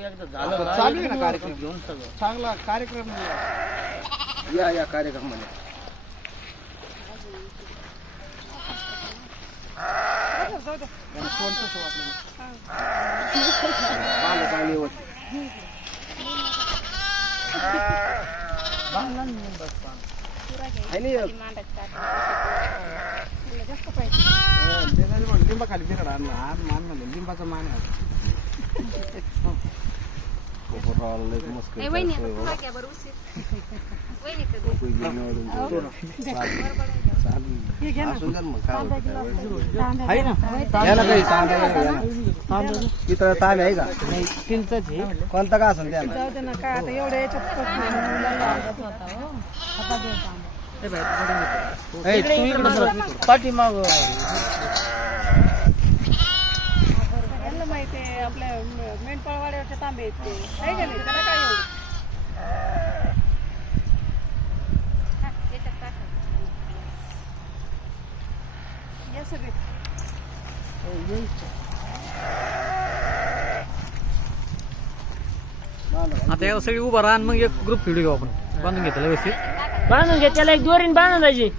एकदा झालं चालू आहे ना कार्यक्रम घेऊन सगळं चांगला कार्यक्रम या कार्यक्रमामध्ये लिंबा खाली तिकडे मान म्हणलं लिंबाचा मान इथं तांबे आहे का कोणता का असेल पाठीमाग माहिती आपल्या मेंढपाळवाड्यावरचे तांबे आहेत ते आहे का नाही त्याला काय एवढं या सगळे आता या सगळी उभा राहा आणि मग एक ग्रुप व्हिडिओ घेऊ आपण बांधून घेतला व्यवस्थित बांधून घे त्याला एक दोरीन बांधून द्यायची